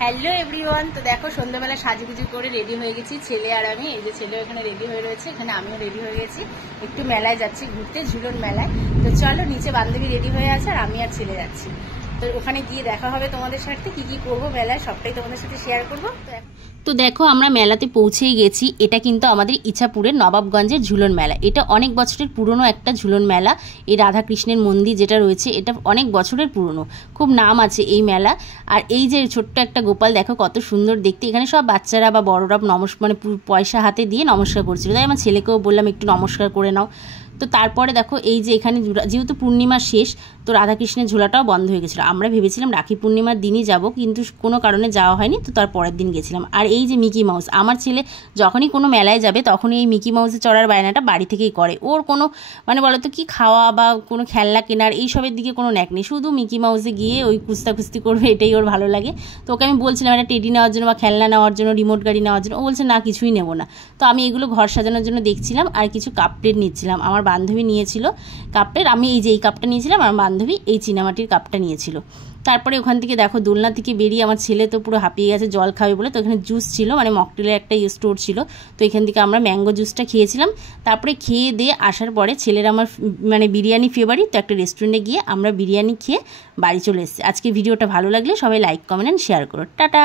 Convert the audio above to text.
Hello everyone. তো দেখো সন্ধ্যাবেলা সাজুগুজু করে রেডি হয়ে গেছি, ছেলে আর আমি। এই যে ছেলে এখানে রেডি হয়ে রয়েছে, এখানে আমিও রেডি হয়ে গেছি। একটু মেলায় যাচ্ছি ঘুরতে, ঝুলন মেলায়। তো চলো, নিচে বান্ধবী রেডি হয়ে আছে আর আমি আর ছেলে যাচ্ছি। তো ওখানে গিয়ে দেখা হবে তোমাদের সাথে, কি কি করবো মেলায় সবটাই তোমাদের সাথে শেয়ার করবো। তো দেখো আমরা মেলাতে পৌঁছেই গেছি। এটা কিন্তু আমাদের ইছাপুরের নবাবগঞ্জের ঝুলন মেলা। এটা অনেক বছরের পুরনো একটা ঝুলন মেলা। এই রাধাকৃষ্ণের মন্দির যেটা রয়েছে এটা অনেক বছরের পুরনো, খুব নাম আছে এই মেলা। আর এই যে ছোট্ট একটা গোপাল দেখো কত সুন্দর দেখতে। এখানে সব বাচ্চারা বা বড়রা মানে পয়সা হাতে দিয়ে নমস্কার করছিল, তাই আমার ছেলেকেও বললাম একটু নমস্কার করে নাও। তো তারপরে দেখো এই যে এখানে যেহেতু পূর্ণিমার শেষ, তো রাধাকৃষ্ণের ঝোলাটাও বন্ধ হয়ে গেছিলো। আমরা ভেবেছিলাম রাখি পূর্ণিমার দিনই যাব, কিন্তু কোনো কারণে যাওয়া হয়নি। তো তার পরের দিন গেছিলাম। আর এই যে মিকি মাউস, আমার ছেলে যখনই কোনো মেলায় যাবে তখনই এই মিকি মাউসে চড়ার বায়নাটা বাড়ি থেকেই করে। ওর কোনো মানে বলো তো কি খাওয়া বা কোনো খেলনা কেনার এইসবের দিকে কোনো ন্যাক নেই, শুধু মিকি মাউসে গিয়ে ওই কুস্তাকুস্তি করবে, এটাই ওর ভালো লাগে। তো ওকে আমি বলছিলাম একটা টেডি নেওয়ার জন্য বা খেলনা নেওয়ার জন্য, রিমোট গাড়ি নেওয়ার জন্য। ও বলছে না, কিছুই নেবো না। তো আমি এগুলো ঘর সাজানোর জন্য দেখছিলাম আর কিছু কাপ প্লেট নিচ্ছিলাম। আমার বান্ধবী নিয়েছিল কাপ প্লেট, আমি এই যে এই কাপটা নিয়েছিলাম, আমার বান্ধবী এই চীনামাটির কাপটা নিয়েছিল। তারপরে ওখান থেকে দেখো দোলনা থেকে বেরিয়ে আমার ছেলে তো পুরো হাঁপিয়ে গেছে জল খাবে বলে। তো এখানে জুস ছিল, মানে মকটেলের একটা স্টোর ছিল। তো এখান থেকে আমরা ম্যাঙ্গো জুসটা খেয়েছিলাম। তারপরে খেয়ে দিয়ে আসার পরে ছেলের আমার মানে বিরিয়ানি ফেভারিট, তো একটা রেস্টুরেন্টে গিয়ে আমরা বিরিয়ানি খেয়ে বাড়ি চলে এসেছি। আজকে ভিডিওটা ভালো লাগলে সবাই লাইক, কমেন্ট অ্যান্ড শেয়ার করো। টাটা।